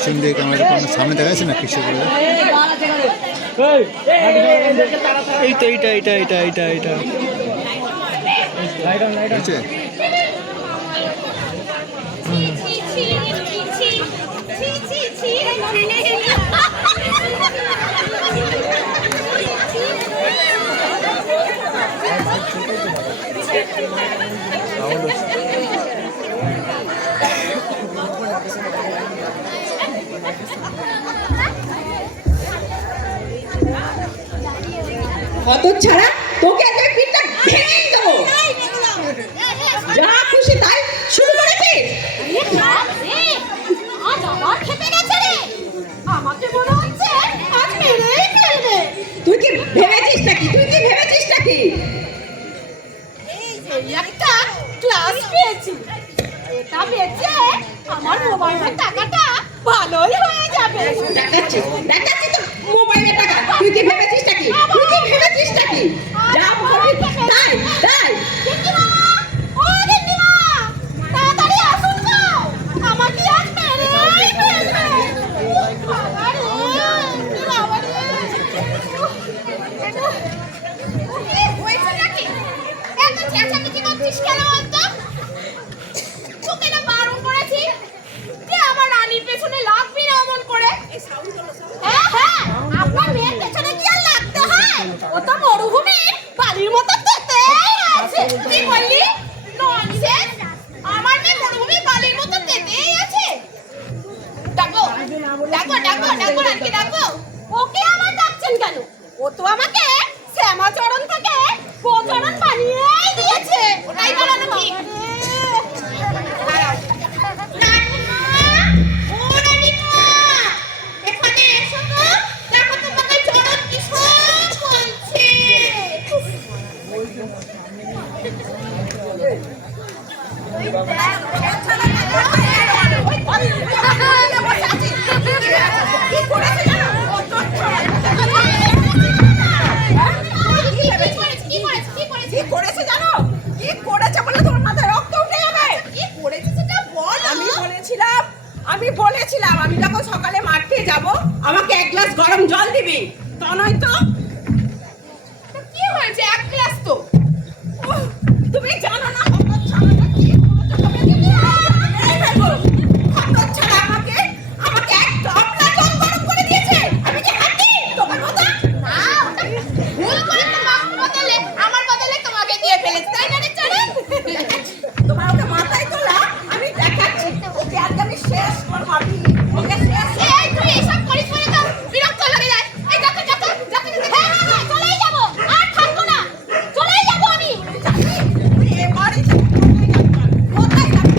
পিছন দিয়ে ক্যামেরা সামনে দেখা যাচ্ছে না কিছু করে। এইটা এইটা এইটা এইটা এইটা এইটা আছে। কত ছাড়া তোকে আজকে পিঠটা ভেঙে দেবো। যা খুশি তাই শুরু করেছিস। আজ আমার খেতে গেছে রে, আমাকে মনে হচ্ছে আজ মেরেই ফেলবে। তুই কি ভেবেছিস নাকি? তুই কি ভেবেছিস নাকি? এই একটা ক্লাস পেয়েছি, এটা বেচে আমার মোবাইলের টাকাটা ভালোই হয়ে যাবে। দেখাচ্ছিস দেখাচ্ছিস তো মোবাইলের টাকা। তুই কি ভেবেছিস নাকি? তুই কি ভেবেছিস নাকি? যা বলবি তাই তাই। দিদিমা, ও দিদিমা, তাড়াতাড়ি আসুন তো, আমাকে আজ মেরেই ফেলবে। বাবা রে, বাবা রে। কি হয়েছে নাকি? এত চেঁচামেচি করছিস কেন বলতো? তোকে না বারণ করেছি যে আমার রানীর পেছনে লাগবি না অমন করে। হ্যাঁ হ্যাঁ, আপনার মেয়ের পেছনে কি আর লাগতে হয়? ও তো মরুভূমির বালির মতো তেতেই আছে। কি বললি? ননসেন্স! আমার মেয়ে মরুভূমির বালির মতো তেতেই আছে। ডাকো ডাকো ডাকো ডাকো রানীকে ডাকো। ওকে আমার ডাকছেন কেন? ও তো আমাকে শ্যামাচরণ থেকে গোচরণ বানিয়েই দিয়েছে। ওটাই বানানো ঠিক। আমি বলেছিলাম আমি যখন সকালে মাঠে যাব আমাকে এক গ্লাস গরম জল দিবি। তা নয় তো কি হয়েছে? এক গ্লাস তো। তুমি জানো না হতচ্ছাড়াটা কি? হতচ্ছাড়া আমাকে আমাকে এক গামলা জল গরম করে দিয়েছে। আমি কি হাতি তোমার মতো? না, ওটা ভুল করে আমার বদলে তোমাকে দিয়ে ফেলেছে, তাই না রে চরণ? তোমার ওটা মাথায় তোলা আমি দেখাচ্ছি। ওকে আজকে আমি শেষ করবো। আমি ওকে শেষ। এই তুই এসব করিস বলে তো বিরক্ত লাগে যায়। এই যাতে যাতে যাতে যাতে। হ্যাঁ হ্যাঁ হ্যাঁ, চলেই যাবো, আর থাকবো না, চলেই যাবো আমি। তুই এবারই কোথায় যাবি?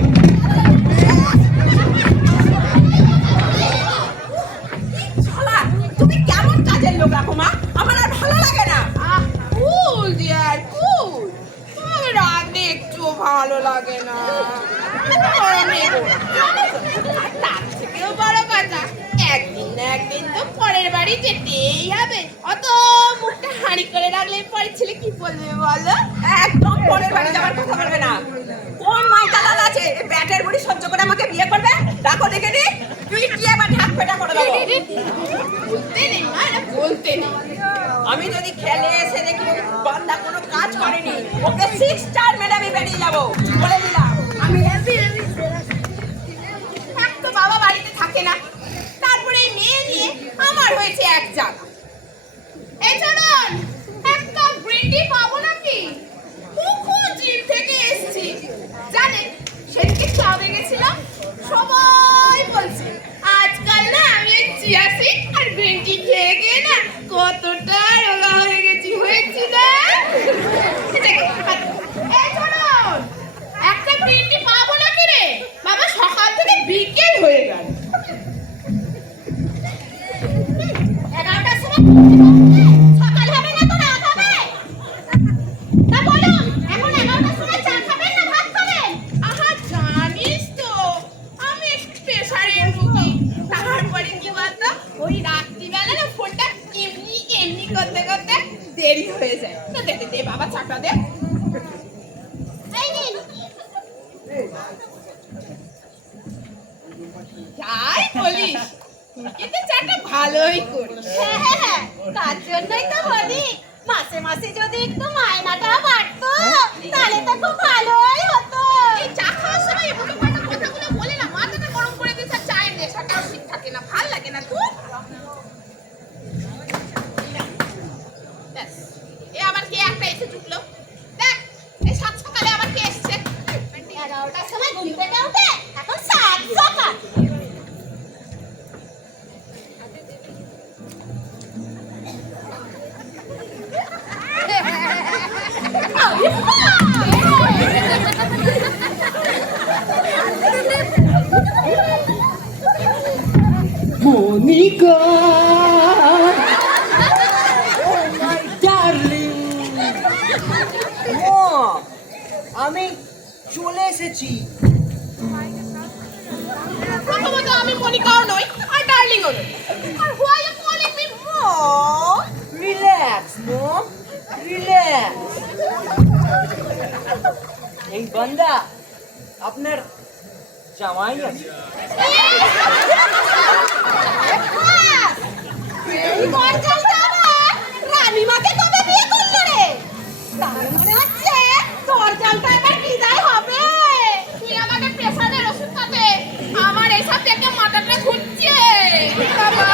শালা, তুমি কেমন কাজের লোক রাখো মা? আমার আর ভালো লাগে না। কুল ডিয়ার কুল, তোমাকে রাতে একটু ভালো লাগে না। আর তার থেকেও বড় কথা, একদিন না একদিন তো পরের বাড়ি যেতেই হবে। অত মুখটা হাঁড়ি করে রাখলে পরের ছেলে কি বলবে বলো? একদম পরের বাড়ি যাওয়ার কথা বলবে না। কোন মাইটা দাদা আছে এই ব্যাটের বুড়ি সহ্য করে আমাকে বিয়ে করবে? ডাকো দেখে নি। তুই কি আবার ঢাক পেটা করে দেবো? বলতে নেই মা, এটা বলতে নেই। আমি যদি খেলে এসে দেখি বান্দা কোনো কাজ করেনি ওকে 6 স্টার মেরে আমি বেরিয়ে যাবো বলে দিলাম। আমি এক তো বাবা বাড়িতে থাকে না, তারপরে এই মেয়ে নিয়ে আমার হয়েছে এক জ্বালা। এই চরণ, একটা গ্রিন টি পাবো নাকি? কখন জিম থেকে এসেছি জানেন, সেদিকে ক্লাবে গেছিলাম, সবাই বলছে আজকাল না আমি ওই চিয়া সিড আর গ্রিন টি খেয়ে গিয়ে না কতটা রোগা হয়ে গেছি। হয়েছি না? এই চরণ, একটা গ্রিন টি পাবো নাকি রে? বাবা সকাল থেকে বিকেল হয়ে গেল। 11টার সময় সকাল হবে না তো রাত হবে? তা বলুন, এখন 11টার সময় চা খাবেন না ভাত খাবেন? আহা জানিস তো আমি একটু প্রেশারের রোগী। তারপরে কি বলতো, ওই রাত্রিবেলা না ফোনটা এমনি এমনি করতে করতে দেরি হয়ে যায়। তো দে দে বাবা চাটা দে। এই নিন। যা তাই বলিস, তুই কিন্তু চাটা ভালোই করিস। হ্যাঁ, তার জন্যই তো বলি মাসে মাসে যদি একটু মায়নাটা বাড়তো তাহলে তো খুব ভালোই হতো। এই চা খাওয়ার সময় এগুলো কথাগুলো বলে না মাথাটা গরম করে দিস, আর চায়ের নেশাটাও ঠিক থাকে না, ভাল লাগে না তোর। ব্যাস, এ আবার কে একটা এসে ঢুকলো, দেখ এই সাত সকালে আবার কে এসছে। 11টার সময় ঘুম থেকে উঠে এখন 7 সকাল। Monica, oh my darling, মম, আমি চলে এসেছি। প্রথমত আমি মনিকাও নই আর ডার্লিংও নই, আর why you calling me mom? Relax mom, relax. এই বান্দা আপনার জামাই আছে। এই গঞ্জালটা আবার রানীমাকে কবে বিয়ে করলো রে? তার মনে হচ্ছে গঞ্জালটা এবার বিদায় হবে। তুই আমাকে প্রেসারের ওষুধ খাতে, আমার এসব থেকে মাথাটা ঘুরছে বাবা।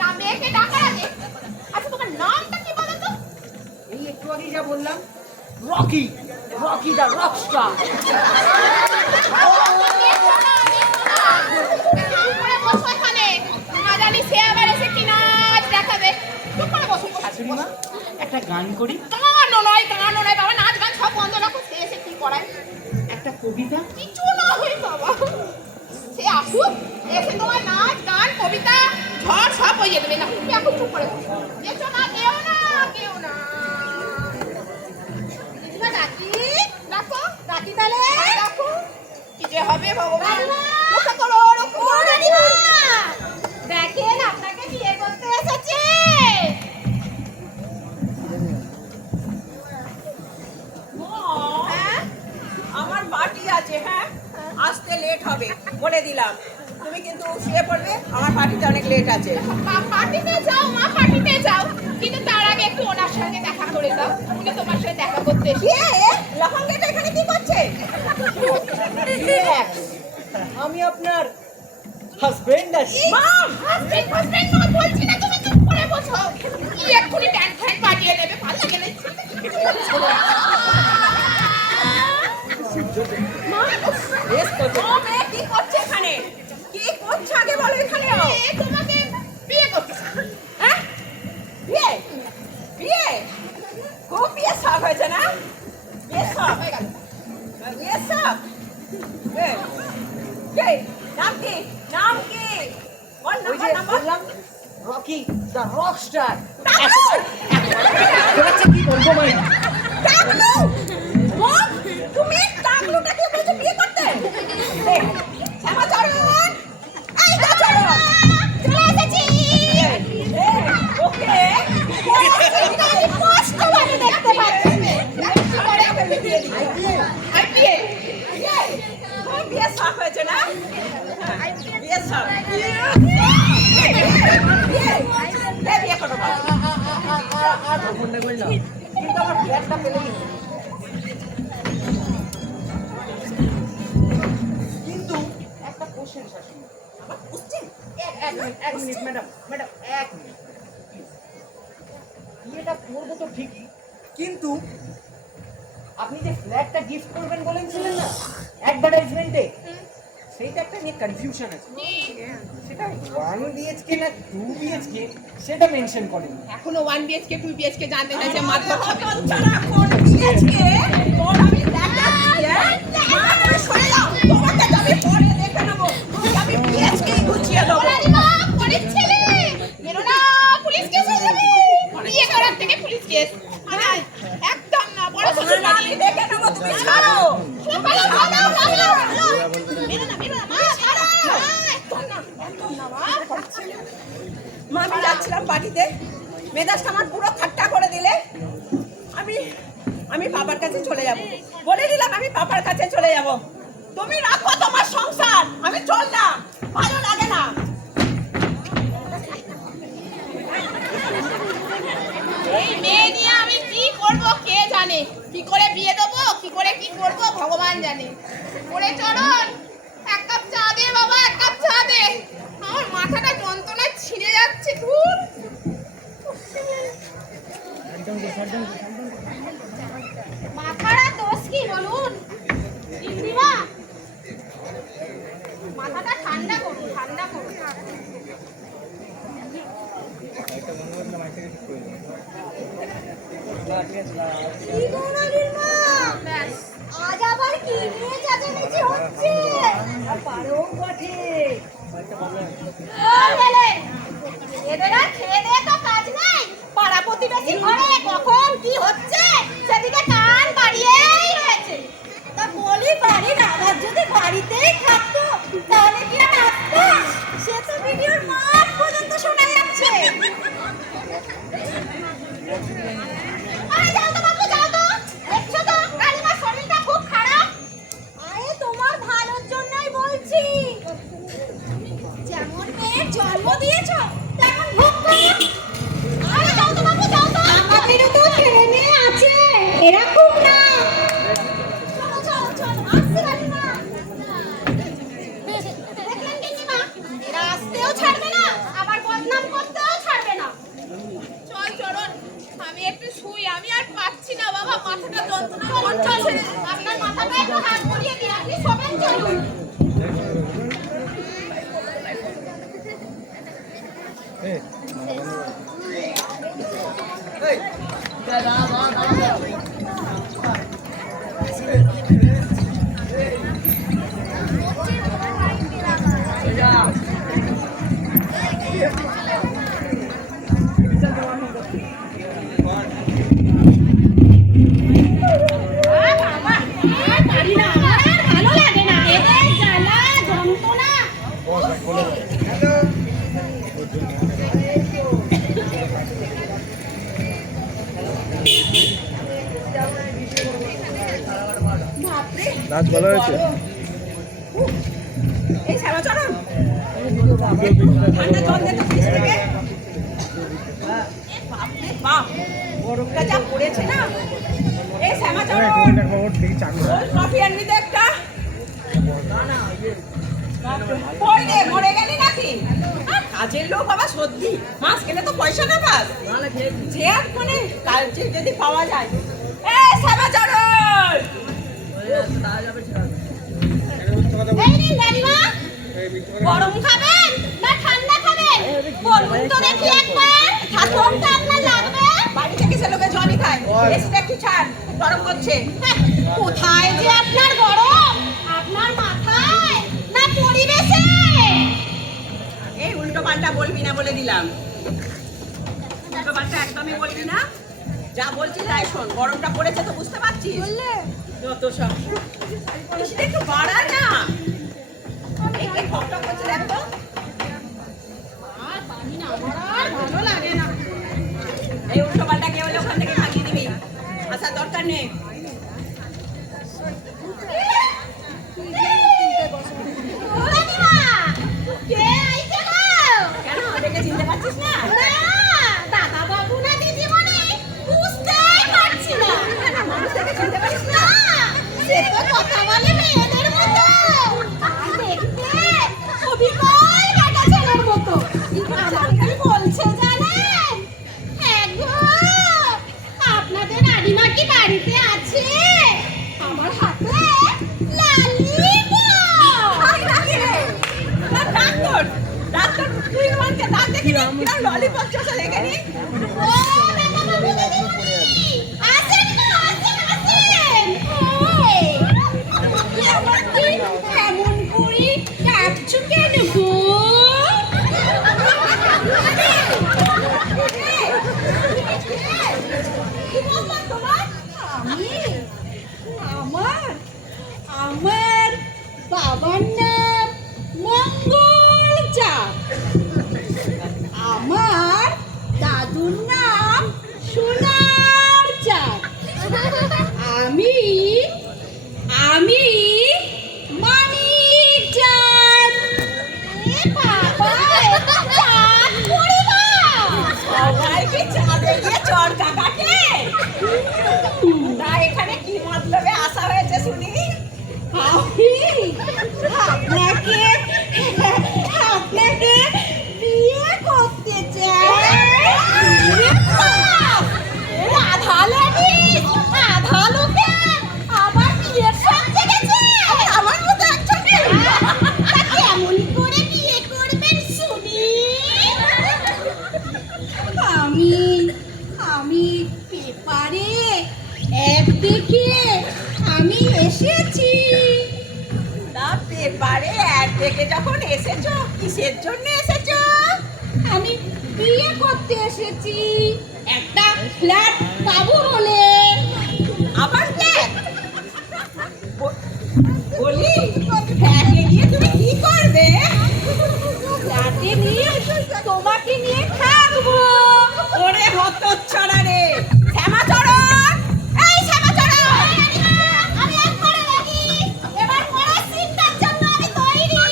তা মেয়েকে ডাকার আগে আচ্ছা তোমার নামটা কি বলো তো? এই একটু আগেই যা বললাম, রকি, রকি দা রকস্টার। শাশুড়ি মা, একটা গান করি, একটা কবিতা। কিছু না হয় বাবা, সে আসুক, এসে তোমার নাচ গান কবিতা ঝড় সব হয়ে যাবে না। তুমি এখন চুপ করে বসো। এসো না, কেউ না, কেউ না। দিদিমা ডাকি, রাখো, ডাকি তাহলে। রাখো। কি যে হবে ভগবান, রানীমা! রক্ষা করো, রক্ষা ও করো। রানীমা, দেখেন আপনাকে বিয়ে করতে এসেছে। হ্যাঁ আমার পার্টি আছে, হ্যাঁ আসতে লেট হবে বলে দিলাম। তুমি কিন্তু শুয়ে পড়বে, আমার পার্টিতে অনেক লেট আছে। পার্টিতে যাও মা, পার্টিতে যাও, কিন্তু তার আগে একটু ওনার সঙ্গে দেখা করে দাও। উনি তোমার সাথে দেখা করতে এসে। লহঙ্গাটা এখানে কি করছে? রিল্যাক্স, আমি আপনার হাজবেন্ড আছি। মাম, হাজবেন্ড হাজবেন্ড মা বলছি না, তুমি চুপ করে বসো। কি এক্ষুনি ট্যান ফ্যান বাজিয়ে নেবে, ভালো লাগে না। বেশ কত ও মেয়ে কি করছে এখানে? কি করছে আগে বলো এখানে? এ তোমাকে বিয়ে করতে চায়। হ্যাঁ বিয়ে বিয়ে খুব বিয়ে শখ হয়েছে না? বিয়ে শখ হয়ে গেল। বিয়ে শখ। কে নাম কি? নাম কি? ওর ওই যে নাম বললাম, রকি দা রকস্টার। কি বলবো ভাই? টাকলু মম, তুমি টাকলুটাকে বলছো বিয়ে করতে? দেখ শ্যামা চরণ, এই তো চরণ চলে এসেছি। ওকে স্পষ্ট ভাবে দেখতে পাচ্ছি। বিয়ে শখ হয়েছে না? বিয়ে শখ বিয়ে করো বাবা। আর ফোনটা করি না, কিন্তু আমার ফ্ল্যাটটা পেলেই হলো। কিন্তু একটা কোশ্চেন শাশুড়ি। এক মিনিট ম্যাডাম, ম্যাডাম এক মিনিট। বিয়েটা করবো তো ঠিকই, কিন্তু আপনি যে ফ্ল্যাটটা গিফট করবেন বলেছিলেন না অ্যাডভার্টাইজমেন্টে, সেইটা একটা নিয়ে কনফিউশন আছে। সেটা 1 BHK না 2 BHK সেটা মেনশন করেন। এখনো 1 BHK 2 BHK জানতে চাইছে, মাত্র হবে। ছাড়া কোন বিয়েছে তোর আমি দেখাচ্ছি। মা তুমি সরে যাও, তোমাকে তো আমি পরে দেখে নেবো। আমি বিয়েকে গুছিয়ে দেবো। রানীমা, পরের ছেলে বেরো না, পুলিশ কেস হয়ে যাবে। বিয়ে করার থেকে পুলিশ কেস একদম না, বড় শ্বশুর বাড়ি। আমি দেখে নেবো, তুমি ছাড়ো। পালাও, পালাও, পালাও, পালাও। বেরো না, বেরো না, মা, ছাড়ো। একদম না, একদম না, মা, পরের ছেলে। মা আমি যাচ্ছিলাম বাড়িতে, মেজাজটা আমার পুরো ঠাট্টা করে দিলে। আমি বাবার কাছে চলে যাব। বলে দিলাম আমি বাবার কাছে চলে যাব। তুমি রাখো তোমার সংসার, আমি চললাম, ভালো লাগে না। এই মেয়ে নিয়ে আমি কি করব কে জানে, কি করে বিয়ে দেবো, কি করে কি করব ভগবান জানে। ওরে চরণ, এক কাপ চা দে বাবা, এক কাপ চা দে। আমার মাথাটা যন্ত্রণায় ছিঁড়ে যাচ্ছে। ধুর, মাথাটা দোষ কি বলুন দিদিমা? মাথাটা ঠান্ডা করুন, ঠান্ডা করুন। কি গো রানীর মা? আজ আবার কি নিয়ে চেঁচামেচি হচ্ছে? পারো বটে। এদের আর খেয়ে দেয়ে তো কাজ নাই। পাড়া প্রতিবেশী ঘরে কখন কি হচ্ছে সেদিকে কান বাড়িয়েই রয়েছে। তা বলি বাড়ির আবার যদি বাড়িতেই থাকতো তাহলে কি আর আসতো? সে তো ভিডিওর মাঠ পর্যন্ত শোনা যাচ্ছে। আরে যাও তো বাবু, যাও তো। দেখছো তো কালিমার শরীরটা খুব খারাপ। আরে তোমার ভালোর জন্যই বলছি। যেমন মেয়ের জন্ম দিয়েছো তেমন ভোগ করো। আরে যাও তো বাবু, যাও তো। আমাদেরও তো ছেলে মেয়ে আছে, এরকম না। চলো চলো চলো, আসছি কালিমা। দেখলেন কালিমা, এরা আসতেও ছাড়বে না, আবার বদনাম করতেও ছাড়বে না। চল চরণ, আমি একটু শুই, আমি আর পাচ্ছি না বাবা, মাথাটা যন্ত্রণা করছে। আপনার মাথাটা একটু হাত বুলিয়ে দিন, আপনি শোবেন, চলুন। পারি না, আমার আর ভালো লাগে না। এদের জ্বালা যন্ত্রণা। বাপরে, নাচ ভালো হয়েছে। এই শ্যামাচরণ, ঠান্ডা জল দে তো ফ্রিজ থেকে। বাপরে বাপ, গরমটা যা পড়েছে না। এই শ্যামাচরণ, ওই কফি আনবি তো একটা। কই রে, মরে গেলি নাকি? আর কাজের লোক বাবা, সত্যি মাছ খেলে তো পয়সা না পাস। যে আর মানে কাজে যদি পাওয়া যায়। এই শ্যামাচরণ, এই নিন রানীমা, গরম খাবেন না ঠান্ডা খাবেন বলুন তো দেখি একবার। ঠাকুরটা আপনার লাগবে? বাড়ি থেকে সে লোকে জলই খায়। এসিটা একটু ছাড়, খুব গরম করছে। হ্যাঁ, কোথায় যে আপনার গরম? আপনার মাথায় না পরিবেশে? এই উল্টো পাল্টা বলবি না বলে দিলাম। উল্টো পাল্টা একদমই বলবি না। যা বলছি তাই শোন। গরমটা পড়েছে তো বুঝতে পারছিস? যত সব এসিটা একটু বাড়ায় না। এই কে খপটা করছে দেখ তো। আর পারি না, আমার আর ভালো লাগে না। এই উল্টো পাল্টা কে হলে ওখান থেকে ভাগিয়ে দিবি, আসার দরকার নেই। ও রানীমা, কে আইছে গো? কেন দেখে চিনতে পারছিস না? না, দাদা বাবু না দিদিমণি, বুঝতেই পারছি না। মানুষ দেখে চিনতে পারিস না, না? সে তো কথা বলে মেয়েদের মতো। আর দেখতে অবিকল বেটা ছেলের মতো। আমার কি বলছে জানেন? হ্যাঁ গো, আপনাদের রানীমা কি বাড়িতে আছে? আমার হাতে লালিপপ। হাই নাকি রে? না, ডাক্তার, ডাক্তার তুই আমাকে দাঁত দেখিনি, কিরম ললিপপ চোষে দেখে নি। ও দাদা বাবু দিদিমণি, আসেন না, আসেন, আসেন। এই, আমাকে এমন করে ডাকছো কেন গো? কি বললাম তোমার? আমি? আমার বাবার নাম মঙ্গল চাঁদ। আমার আমি আমি মানিক চাঁদ। এ বাবা, এ তো চাঁদ পরিবার। সবাই কি চাঁদে গিয়ে চড়কা কাটে? তা এখানে কি মতলবে আসা হয়েছে শুনি? আমি আপনাকে আপনাকে বিয়ে করতে চাই। রাধা লেডিস, রাধা লোকের আমার বিয়ের সব জেগেছে। আমার মতো একজন তা কেমন করে বিয়ে করবেন শুনি? আমি আমি পেপারে এক দেখে আমি এসেছি। তা পেপারে অ্যাড দেখে যখন এসেছো, কিসের জন্য এসেছো? আমি বিয়ে করতে এসেছি, একটা ফ্ল্যাট পাবো বলে। আবার ফ্ল্যাট? বলি ফ্ল্যাটে গিয়ে তুমি কি করবে? ফ্ল্যাটে নিয়ে তোমাকে নিয়ে থাকবো। ওরে হতচ্ছাড়া রে, শ্যামাচরণ! এই শ্যামাচরণ! আমি একবারে রাজি। এবার পরের সিনটার জন্য আমি তৈরি।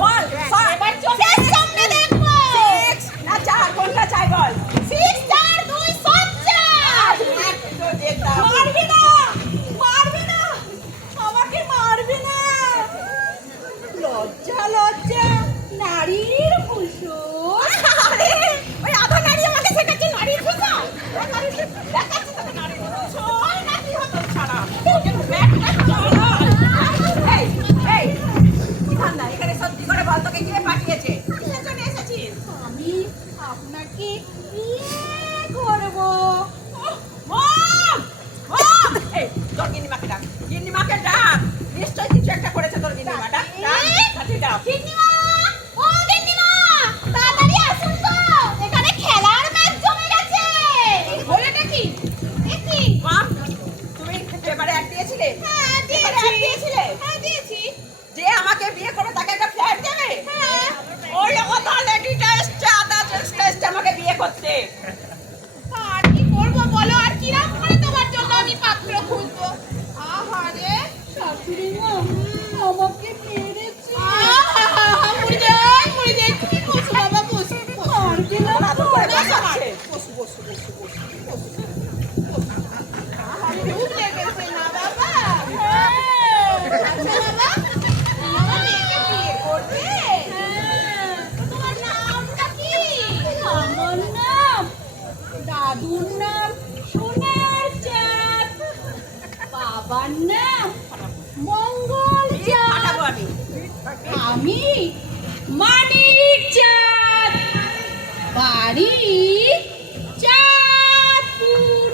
বল, বল। এবার চোখের সামনে দেখবো। 6 না 4 কোনটা চাই বল? 6 4 2 7 4। একটু যেতাম। মারবি না, মারবি না, আমাকে মারবি না। লজ্জা লজ্জা নারীর ভূষণ। আরে, ওই আধা নারী আমাকে শেখাচ্ছে নারীর ভূষণ। দেখাচ্ছি তোকে নারীর ভূষণ। ওই নাকি হতচ্ছাড়া। ওকে ব্যাগটা চড়া। এই, এই, কি ধান্দা? এখানে সত্যি করে বল, তোকে কে পাঠিয়েছে? কিসের জন্য এসেছিস? আমি আপনাকে বিয়ে করবো। মম! মম! এই, তোর গিন্নিমাকে ডাক। গিন্নিমাকে ডাক। নিশ্চয়ই কিছু একটা করেছে তোর গিন্নিমা। ডাক, ডাক, তাড়াতাড়ি ডাক। গিন্নিমা, ও গিন্নিমা, তাড়াতাড়ি আসুন তো, এখানে খেলার ম্যাচ জমে গেছে। হলোটা কি? এ কি? মম, তুমি পেপারে অ্যাড দিয়েছিলে? হ্যাঁ, পেপারে অ্যাড দিয়েছিলে? হ্যাঁ, দিয়েছি। যে আমাকে বিয়ে করবে তাকে একটা ফ্ল্যাট দেবে? হ্যাঁ। ওই আধা লেডিটা এসছে, আধা জেন্টসটা এসছে আমাকে বিয়ে করতে। আর কি করবো বলো, আর কিরম করে তোমার জন্য আমি পাত্র খুঁজবো? আহারে শাশুড়ি মা আমাকে মেরেছে। মুড়ি দে, কি বলছো বাবা? বসো, আর দিলাম ওরা তো করে বসাচ্ছে। খুব লেগেছে না বাবা? আচ্ছা বাবা, আমার মেয়েকে বিয়ে করবে? তোমার নামটা কি? আমার নাম, দাদুর নাম সোনার চাঁদ, বাবার নাম মঙ্গল চাঁদ, পাঠাবো আমি। আমি মানিক চাঁদ, বাড়ি চাঁদপুর,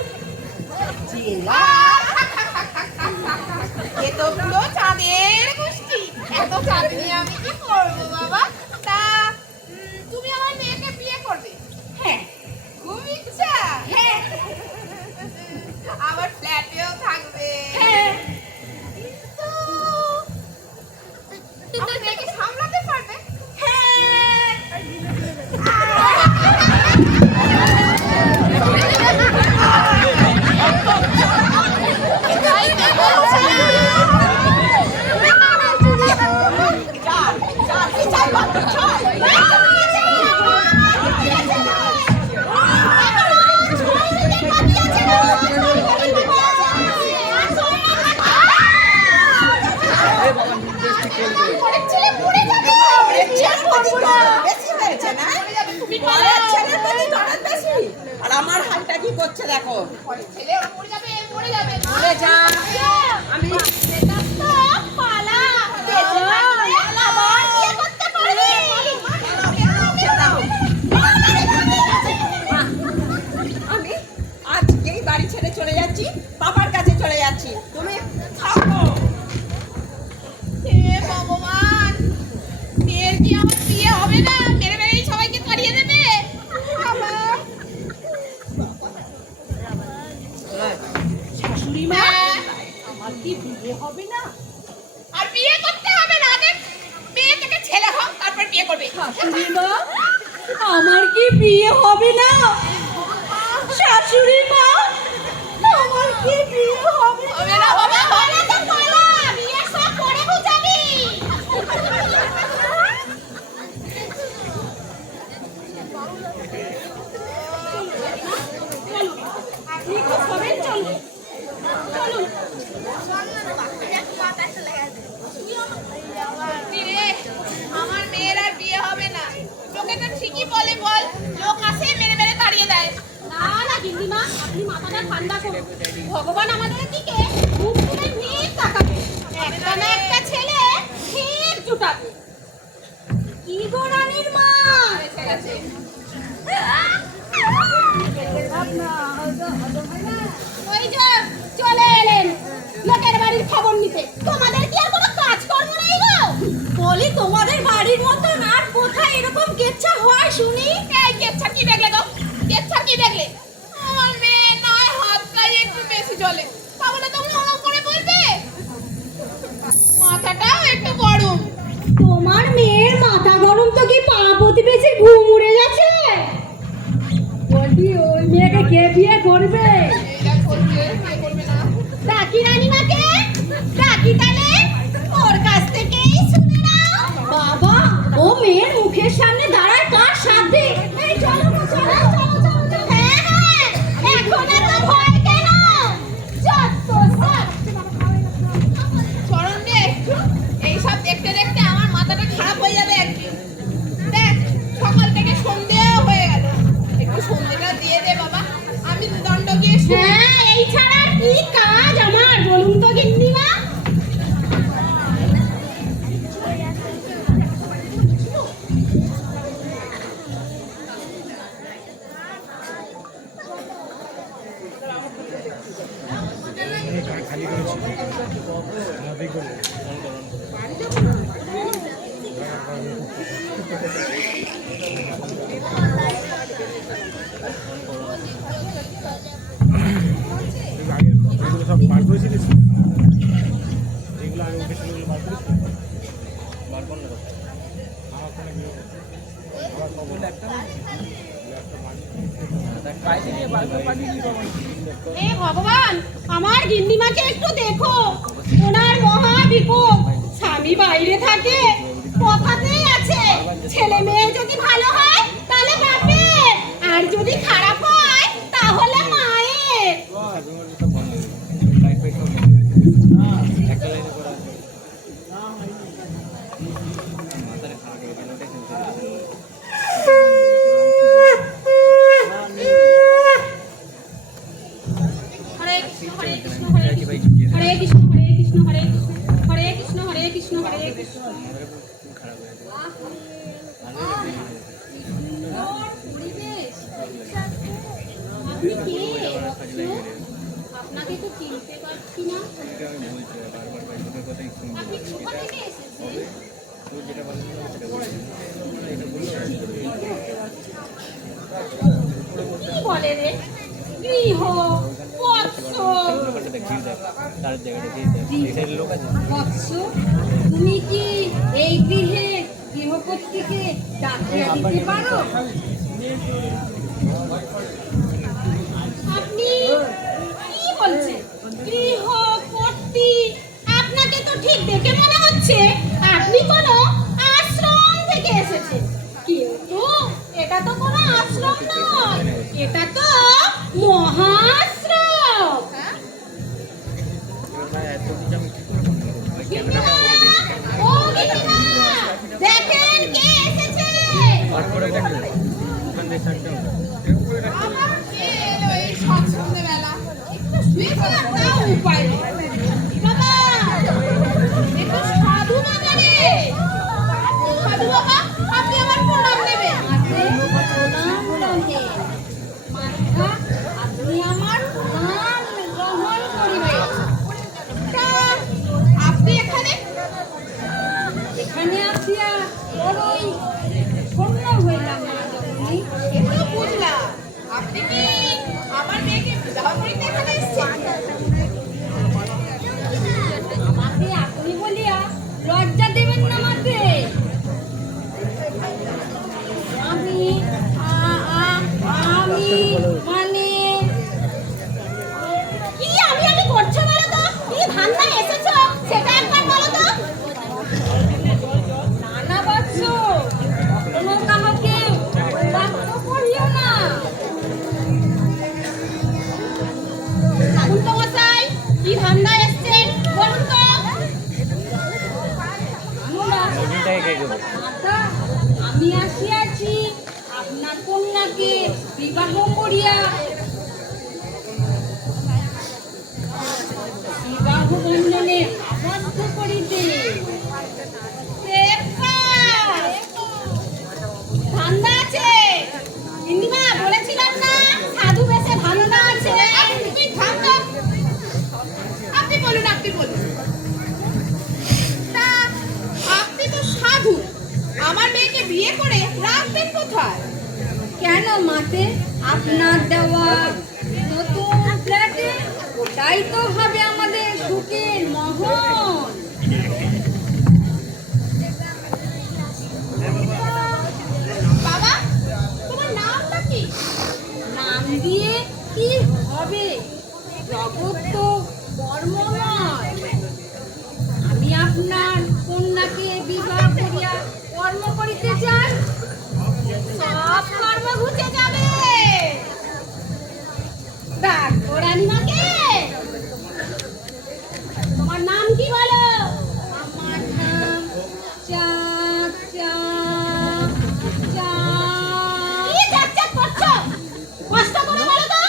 জেলা। এ তো পুরো চাঁদের গোষ্ঠী। এত চাঁদ নিয়ে আমি কি করবো বাবা? তা তুমি আমার মেয়েকে বিয়ে করবে? হ্যাঁ। খুব ইচ্ছা? হ্যাঁ। আমার ফ্ল্যাটেও থাকবে? হ্যাঁ। কিন্তু আমার মেয়েকে সামলাতে পারবে? হ্যাঁ। চার, চার, কি চাই বল? ছয়। বেশি হয়েছে না? পরের ছেলের প্রতি দরদ বেশি। আর আমার হালটা কি করছে দেখো। ছেলে মরে যাবে। মরে যা। আমি এটা তো পালা। বেঁচে থাকলে আবার বিয়ে করতে পারবে। আমি আজকেই বাড়ি ছেড়ে চলে যাচ্ছি, বাবার কাছে চলে যাচ্ছি। তুমি থাকো। হে ভগবান, মেয়ের কি আমার বিয়ে হবে না? মেরে মেরেই সবাইকে তাড়িয়ে দেবে। আমার শাশুড়ি মা, আমার কি বিয়ে হবে না? আর বিয়ে করতে হবে না, আগে মেয়ে থেকে ছেলে হোক, তারপর বিয়ে করবে। শাশুড়ি মা, আমার কি বিয়ে হবে না? শাশুড়ি মা, আমার কি বিয়ে হবে হবে না বাবা, পালা তো পালা, বিয়ের সব পরে বুঝাবি। আপনি তো সবেন, চলুন চলুন। রে, আমার মেয়ের আর বিয়ে হবে না। লোকে তো ঠিকই বলে বল, লোক আসে মেরে মেরে তাড়িয়ে দেয়। না না গিন্নিমা, আপনি মাথাটা ঠান্ডা করুন। ভগবান আমাদের দিকে মুখ তুলে নিয়ে তাকাবে, একটা না একটা ছেলে ঠিক জুটাবে। কি গো রানীর মা, এসে গেছে। ওই যে চলে এলেন লোকের বাড়ির খবর নিতে। তোমাদের কি আর কোনো কাজকর্ম নেই গো? বলি তোমাদের বাড়ির মতন আর কোথায় এরকম কেচ্ছা হয় শুনি? এই কেচ্ছা কি দেখলে গো? কেচ্ছা কি দেখলে? আমার মেয়ে নয় হাত গায়ে একটু বেশি জ্বলে, তাহলে তোমরা ওরকম করে বলবে? মাথাটাও একটু গরম। তোমার মেয়ের মাথা গরম তো কি পা প্রতিবেশীর ঘুম উড়ে গেছে? বলবি ওই মেয়েকে কে বিয়ে করবে? এইটা করবে, কে করবে না? ডাকি রানীমাকে, ডাকি তাহলে ওর কাছ থেকেই শুনে নাও। বাবা, ও মেয়ের মুখের সামনে দাঁড়ায় কার সাথে? এই চলো না, চলো চলো চলো। হ্যাঁ হ্যাঁ, এখন এত ভয় কেন? যত সব। চরণ রে, এইসব দেখতে দেখতে আমার মাথাটা খারাপ হয়ে যাবে একদিন। দেখ, সকাল থেকে সন্ধ্যেও হয়ে গেল, একটু সন্ধ্যেটা দিয়ে দে বাবা, আমি দণ্ড গিয়ে শুই। হ্যাঁ, এই ছাড়া আর কি কাজ আমার বলুন তো গিন্নিমা? সব বার করেছিলিস? এগুলো আগে উঠে ছিল, বার করেছিস? বার কর না কোথায়? আমার কোনো বিয়ে করছে। আবার খবর একটা বাইরে নিয়ে বার করে পাঠিয়ে দিই বাবা। হে ভগবান, আমার গিন্নিমাকে একটু দেখো, ওনার মহা বিপদ। স্বামী বাইরে থাকে, কথাতেই আছে, ছেলে মেয়ে যদি ভালো হয় তাহলে বাপের, আর যদি খারাপ হয় তাহলে মায়ের। একটা লাইনে করা আছে। মাথায় খারাপ হয়ে গেল, ওটাই শুনতে হরে কৃষ্ণ হরে কৃষ্ণ হরে কৃষ্ণ হরে কৃষ্ণ হরে কৃষ্ণ হরে কৃষ্ণ হরে কৃষ্ণ হরে কৃষ্ণ হরে কৃষ্ণ। খারাপ হয়ে গেছে। আপনি কে? আপনাকে তো চিনতে পারছি না। এটা আমি বলছি বারবার বাইকের কথাই শুনছি। আপনি কোথা থেকে এসেছেন? তোর যেটা বলে সেটা বলছি। এটা বলছি কি বলে রে? গৃহ বৎস ব্যাপারটা দেখ, দেখ তার জায়গাটা দিয়ে দেখ, এই সাইডের লোক আছে। বৎস, তুমি কি এই গৃহে গৃহপতিকে ডাকিয়ে দিতে পারো? আপনি কি বলছেন? গৃহপতি? আপনাকে তো ঠিক দেখে মনে হচ্ছে আপনি কোনো আশ্রম থেকে এসেছেন, কিন্তু এটা তো কোনো আশ্রম নয়, এটা তো মহাশ্রম। এবার এত কিছু আমি কি করে বলবো? ওই ক্যামেরাটা বলে দিই। ও গিন্নিমা, দেখেন কে এসেছে। বার করে দেখ ওখান দিয়ে সাইডটা আমার কে এলো এই সব সন্ধ্যেবেলা? একটু শুয়েছিলাম, তাও উপায় নেই। বাবা, একটু সাধু বাবা রে, সাধু বাবা, আপনি আমার প্রণাম নেবেন। আপনি আমার প্রণাম গ্রহণ করিবেন। তা আপনি এখানে? এখানে আসিয়া বড়ই ধন্য হইলাম না যখনই। একটু বুঝলাম, আপনি কি আমার মেয়েকে বিবাহ করিতে এখানে এসেছেন? কি ধান্দা এসছেন বলুন তো? ওইদিনটাকে কে করবে? মাতা, আমি আসিয়াছি আপনার কন্যাকে বিবাহ করিয়া বিবাহ বন্ধনে আবদ্ধ করিতে। ধান্দা আছে ইন্দিমা, বলেছিলাম না সাধু বেশে ধান্দা আছে। তুই থাম তো। আপনি বলুন, আপনি বলুন। তা আপনি তো সাধু, আমার মেয়েকে বিয়ে করে রাখবেন কোথায়? কেন মাতে, আপনার দেওয়া নতুন ফ্ল্যাটে, ওটাই তো হবে আমাদের সুখের মহল। বাবা, তোমার নামটা কি? নাম দিয়ে কি হবে, জগৎ তো কর্মময়। আমি আপনার কন্যাকে বিবাহ করিয়া কর্ম করিতে চাই, সব কর্ম ঘুচে যাবে। দেখো রানীমাকে, তোমার নাম কি বলো? আমার নাম চাঁদ। চাঁদ চাঁদ। কি চাঁদ চাঁদ করছো? কষ্ট করে বলো তো।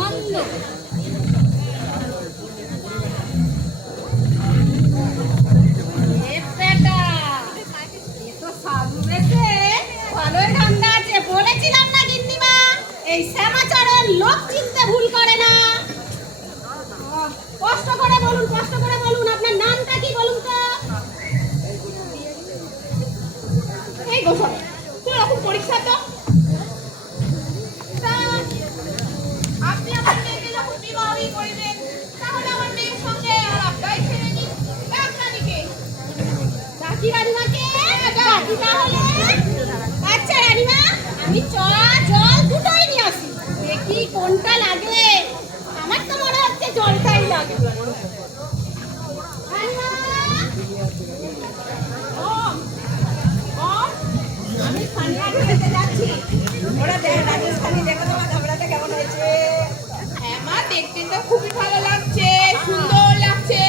আনন্দ। ভালোই ঠান্ডা আছে, বলেছিলাম না গিন্নিমা, এই শ্যামাচরণ লোক চিনতে ভুল করে না। কষ্ট করে বলুন, কষ্ট করে বলুন, আপনার নামটা কি বলুন তো? এই গোসল, তুই এখন পরীক্ষা তো। তা আপনি আমার মেয়েকে যখন বিবাহই করিবেন, তাহলে আমার মেয়ের সঙ্গে আর আপনাই ছেড়ে নিন। ডাক রানীকে। ডাকি রানীমাকে, ডাকি তাহলে। আচ্ছা রানীমা, আমি চা জল দুটোই নিয়ে আসি, দেখি কোনটা লাগে। আমার তো মনে হচ্ছে জলটাই লাগে। রানীমা, আমি পানিয়া খেতে যাচ্ছি। ওরা দেখ রাজস্থানি, দেখো তোমার ঝগড়াটা কেমন হয়েছে। হ্যাঁ মা, দেখতে তো খুবই ভালো লাগছে, সুন্দর লাগছে,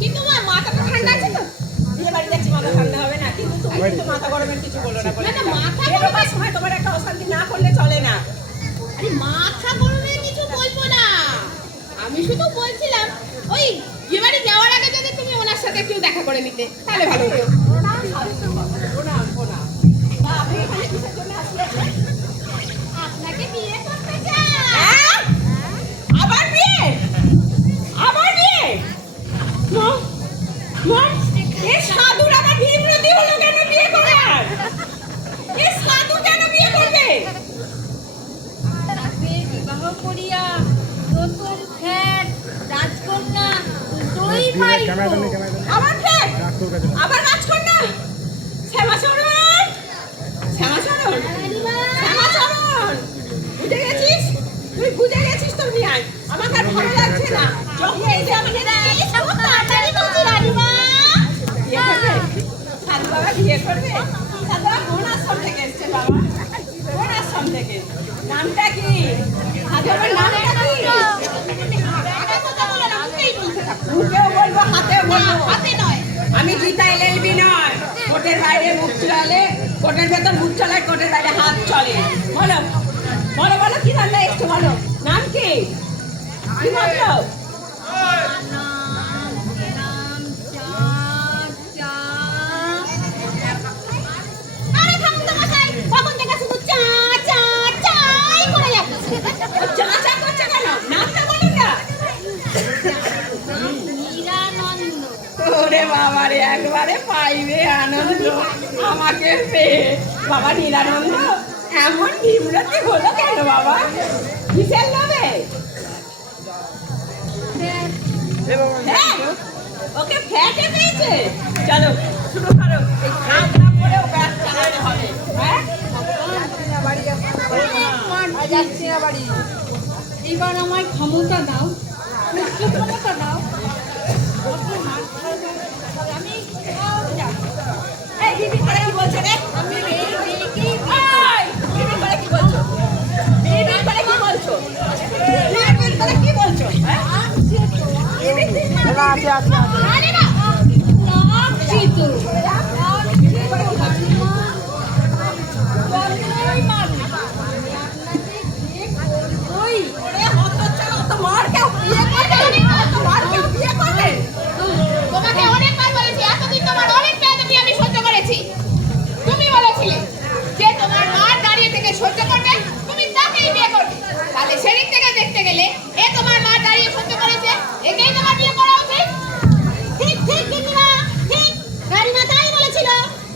কিন্তু মা মাথাটা ঠান্ডা আছে তো? বিয়ে বাড়ি যাচ্ছি, মাথা ঠান্ডা হবে না, কিন্তু তুমি কিন্তু মাথা গরমের কিছু বলো না। না, না, মাথা বেরোবার সময় তোমার একটা অশান্তি না করলে চলে না। আরে মাথা গরমে কিছু বলবো না, আমি শুধু বলছিলাম ওই বিয়ে বাড়ি যাওয়ার আগে যদি তুমি ওনার সাথে একটু দেখা করে নিতে তাহলে ভালো হতো। প্রণাম প্রণাম। তা আপনি এখানে কিসের জন্য আসলেন? আপনাকে বিয়ে করতে চাই। হ্যাঁ? আবার বিয়ে? আবার বিয়ে? মা, মা, এ সাধুর আবার বিরতি হলো কেন বিয়ে করার? এ সাধু কেন বিয়ে করবে? তাকে বিবাহ করিয়া নতুন ফ্ল্যাট, রাজকন্যা দুটোই পাইব। আবার ফের? আবার রাজকন্যা? শ্যামাচরণ, শ্যামাচরণ, শ্যামাচরণ, বুঝে গেছিস? তুই বুঝে গেছিস তো নিয়ে আয়। আমাকে আর ভালো লাগছে না। যখন এই যে আমাকে তাড়াতাড়ি বলছি রানীমা। বিয়ে করবে? সাধু বাবা বিয়ে করবে? সাধু বাবা কোন আশ্রম থেকে এসছে বাবা? কোন আশ্রম থেকে? নামটা কি? সাধু বাবার নামটা কি? মুখেও বলবো, হাতেও বলবো। হাতে নয়, আমি গীতা এলএলবি নয়। কোর্টের বাইরে মুখ চলে, কোর্টের ভেতর মুখ চলে, কোর্টের বাইরে হাত চলে। বলো বলো বলো, কি রান্না একটু বলো। নাম কি? কি বলছো? আরে থামুন তো মশাই, কখন থেকে শুধু চা চা চাই করে যাচ্ছে। ও চা চা করছে কেন? নামটা বলো না। নিরানন্দ। ওরে বাবারে, একবারে পাইবে আনন্দ আমাকে পেয়ে। বাবা নিরানন্দ, এমন বিমূর্তি হলো কেন বাবা? কিসের লোভে? হ্যাঁ, ওকে ফ্ল্যাটে পেয়েছে। চলো শুরু করো। এই খাপ না পরেও ব্যাস চালাতে হবে। হ্যাঁ, এবার আমায় ক্ষমতা দাও, উচ্চ ক্ষমতা দাও। আমি এই বিবি করে কি বলছে রে? আমি এই মেয়েকেই এই, বিবি করে কি বলছো? বিবি করে কি বলছো? আরে না লাগছি তো ওরে হতচ্ছাড়া, অত মার কেউ বিয়ে করবে? অত মার কেউ বিয়ে করবে? তোমাকে অনেকবার বলেছি, এতদিন তোমার অনেক বেয়াদবি আমি সহ্য করেছি। তুমি বলেছিলে যে তোমার মার দাঁড়িয়ে থেকে সহ্য করবে, তুমি তাকেই বিয়ে করবে। তাহলে সেদিক থেকে দেখতে গেলে এ তোমার মা দাঁড়িয়ে সহ্য করেছে, একেই তোমার বিয়ে করা উচিত। ঠিক ঠিক গিন্নিমা, ঠিক। রানীমা তাই বলেছিল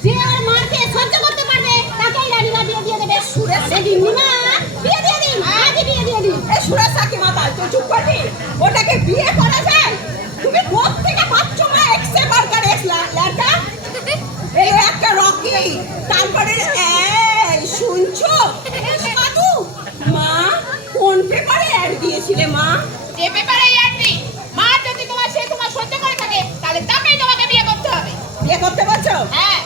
যে আর মারকে সহ্য করতে পারবে তাকেই রানীমা বিয়ে দিয়ে দেবে। আরে গিন্নিমা, বিয়ে দিয়ে দিন, আজই বিয়ে দিয়ে দিন। এই সুরেশ সাকি মাতাল, তুই চুপ করবি? ওটাকে বিয়ে করা যায়? তুমি কোত্থেকে পাচ্ছ মা এক্সে বার্গার এক্স ল্যাটা? এই একটা রকি, তারপরে এই শুনছো সাধু মা কোন পেপারে অ্যাড দিয়েছিলে মা? যে পেপারে ইয়ার নেই, মা যদি তোমার সে তোমার সহ্য করে থাকে, তাহলে তাকেই তোমাকে বিয়ে করতে হবে। বিয়ে করতে বলছো? হ্যাঁ,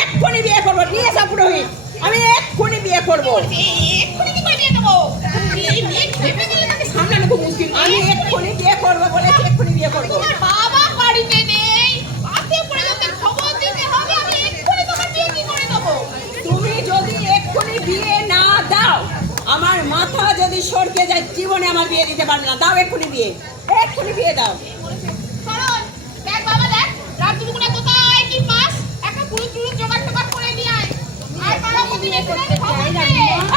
এক্ষুনি বিয়ে করবো, নিয়ে এসা পুরোহিত। আমি এক্ষুনি বিয়ে করবো। এক্ষুনি কি করে বিয়ে দেবো? এই মেয়ে ভেবে দিলে তাকে সামলানো খুব মুশকিল। আমি এক্ষুনি বিয়ে করবো বলেছি, এক্ষুনি বিয়ে করবো। তোমার বাবা বাড়িতে নেই, পাতে পড়ে যাতে খবর দিতে হবে। আমি এক্ষুনি তোমার বিয়ে কি করে দেবো? তুমি যদি এক্ষুনি বিয়ে না দাও, আমার মাথা যদি সরকে যায়, জীবনে আমার বিয়ে দিতে পারবে না। দাও এক্ষুনি বিয়ে, এক্ষুনি বিয়ে দাও। সরল, দেখ বাবা দেখ, রাত দুপুরে কোথায় কি পাস? একটা পুরো চুরু জোগাড় টোগাড় করে নিয়ে আয়। আর পাড়া প্রতিবেশীদের খবর দে।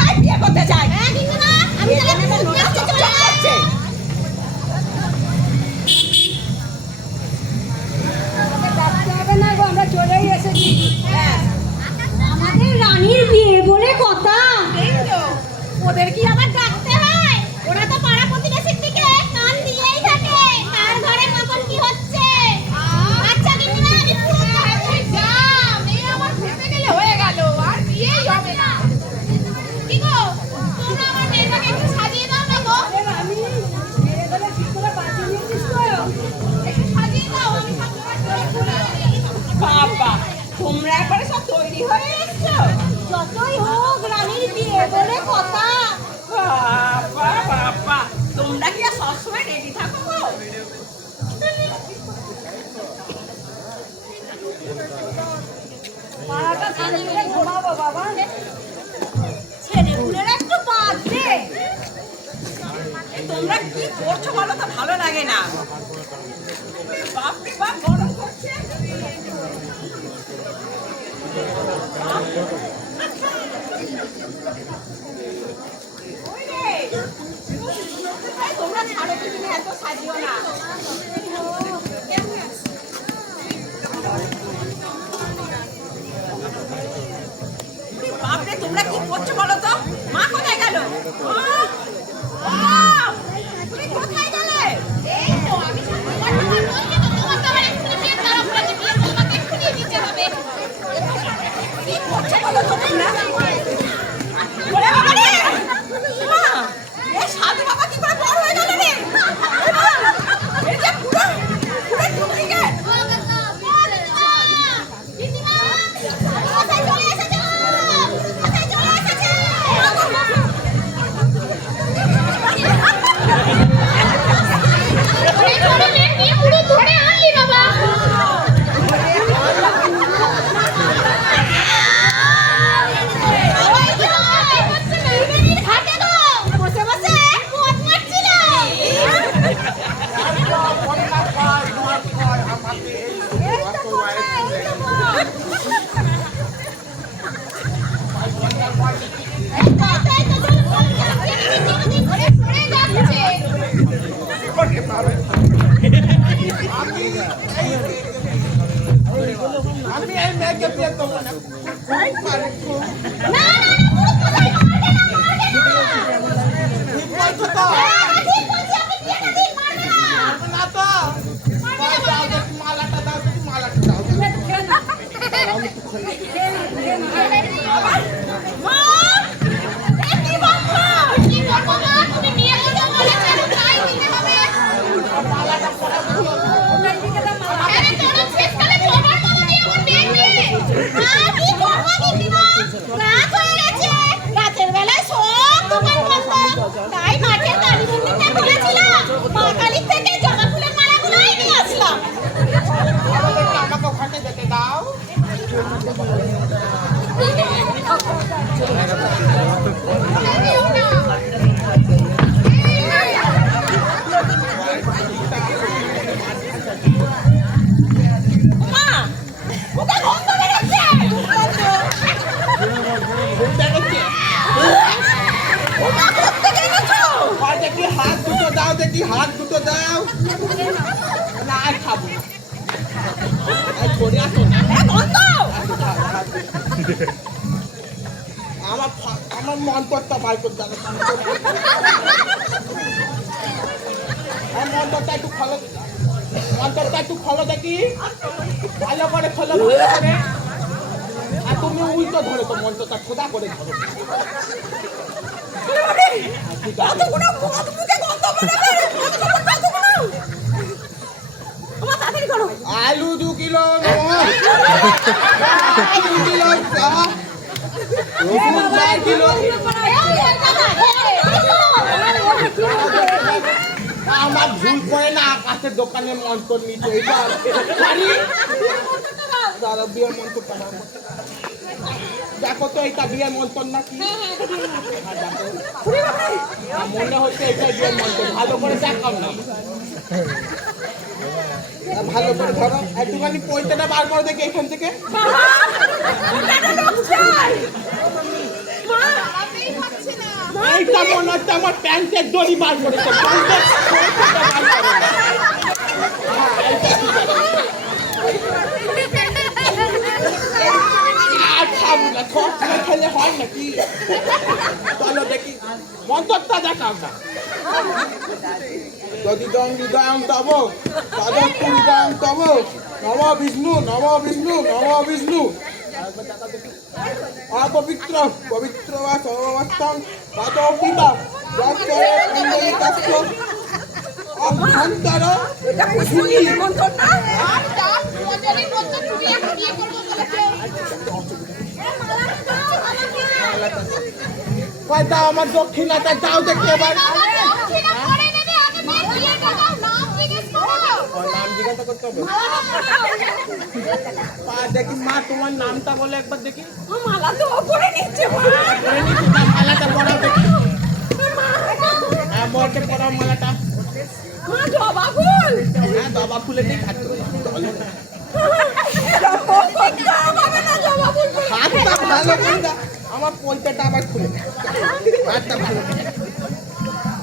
আয়, বিয়ে করতে চাই। হ্যাঁ গিন্নিমা, আমি বিয়ে তাহলে করতে ফুল নাচতে চলে চলে যাচ্ছে। আমাদের রানীর বিয়ে বলে কথা। এই তো, ওদের কি আবার ডাকতে হয়? ওরা তো পাড়া প্রতিবেশীর দিকে কান দিয়েই থাকে। কার ঘরে কখন কি হচ্ছে? আচ্ছা গিন্নিমা, আমি পুরো তুই যা, মেয়ে আমার ভেবে গেলে হয়ে গেল, আর বিয়েই হবে না। কি গো, তোমরা আমার মেয়েটাকে একটু সাজিয়ে দাও না গো? একটু সাজিয়ে দাও, আমি সব জোগাড় করে চলে আসি। বাবা, তোমরা একবারে সব তৈরি হয়ে এসছো? যতই হোক রানীর বিয়ে বলে কথা। বাবা বাবা, তোমরা কি আর সবসময় রেডি থাকো গো? ছেলেপুলের একটু বাঁধবে। তোমরা কি করছো বলো তো, ভালো লাগে না। বাপরে বাপ, গরম করছে। ওই রে, এই তোমরা ছাড়ো তো, তুমি এত সাজিও না। বাপরে, তোমরা কি করছো বলো তো? মা কোথায় গেল? তুমি কোথায় গেলে? এই তো, আমি সব জোগাড় টোগাড় করছি তো, তোমার তো আবার এক্ষুনি বিয়ের তাড়া পড়েছে, বিয়ে তো তোমাকে এক্ষুনি দিতে হবে। কি করছো বলো তো তোমরা? ওরে বাবা রে! মা, এ সাধু বাবা কি করে বড় হয়ে গেল রে? এ মা, এ যে পুরো ডুপ্লিকেট। গিন্নিমা, কোথায় চলে এসেছো? কোথায় চলে এসেছো? ওরে ছোট মেয়ে, কি পুরো ধরে আনলি বাবা? ওই যে, ত্রিবেণীর ঘাটে গো, বসে বসে মদ মারছিল। এই তো কোথায়, এই তো মদ। এই তো, এই তো, ওরে পড়ে যাচ্ছে। আমি এই মেয়েকে বিয়ে করবো না। না, না, না, পুরো কোথায় মারবে না, মারবে না। ঠিক বলছো তো? হ্যাঁ, হ্যাঁ, ঠিক বলছি, আপনি বিয়েটা দিন, মারবে না। না তো? দাও দেখি মালাটা, দাও দেখি মালাটা দাও। মা, এ কি বলছো? কি করবো মা? তুমি বিয়ে করতে বলেছো, তাই দিতে হবে। আরে তোরা শেষকালে তোমার বাবা দিয়ে আমার মেয়ে নিয়ে। কি করবো গিন্নিমা? দেখি হাত দুটো দাও না আর খাবো না। আর ছড়ে আসো না। আমার মন্তরটা বার করতে হবে। আমার মন্তরটা একটু খোলো, মন্তরটা একটু খোলো দেখি, ভালো করে খোলো, ভালো করে। আর তুমি উল্টো ধরো তো, মন্তরটা খোদা করে ধরো। ঠিক আছে। আলু 2 কিলো, আলু 2 কিলো, রসুন 4 কিলো। আমার ভুল করে না, আকাশের দোকানে মন্তর নিচে এটা দাদা বিয়ের মন্তরটা দেখো তো, এটা বিয়ের মন্তর নাকি? মনে হচ্ছে এটা বিয়ের মন্তর। ভালো করে দেখাও না, ভালো করে ধরো। একটুখানি পয়সাটা বার করে দেখি এখান থেকে। এইটা মনে হচ্ছে আমার প্যান্টের দড়ি বার করেছে। আর খাবো না, খেলে হয় নাকি? চলো দেখি মন্তরটা দেখাও না। যদি দম হৃদয়ং তব তদস্তু হৃদয়ং তব নম বিষ্ণু নম বিষ্ণু নম বিষ্ণু। অপবিত্র পবিত্র বা সর্বস্তং তদপিতা যৎপরে কুণ্ডলিকাস্য অভ্যন্তর শুনি। দাও আমার দক্ষিণাটা দাও দেখি এবার। নাম জিজ্ঞাসা করতে হবে। দেখি মা, তোমার নামটা বলে একবার দেখি। মালা তো করে নিচ্ছে মা। মালাটা পরাও দেখি। হ্যাঁ, বরকে পরাও মালাটা। মা জবা ফুল। হ্যাঁ, জবা ফুলে দিয়ে হাত করে হাতটা ভালো করে দাও। আমার পয়সাটা আবার খুলে দাও। হাতটা ভালো করে।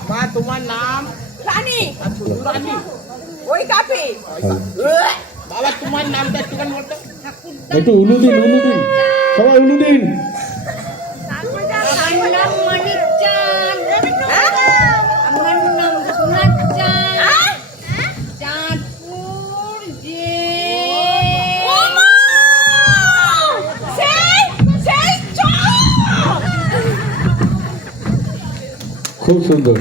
মা, তোমার নাম? রানী। রানী। ওই কাপে। বাবা, তোমার নামটা একটুখানি বলতো। একটু উলু দিন, উলু দিন, সবাই উলু দিন। আমার নাম মানিক চাঁদ, আমার নাম সোনার চাঁদ, চাঁদপুর যে। খুব সুন্দর।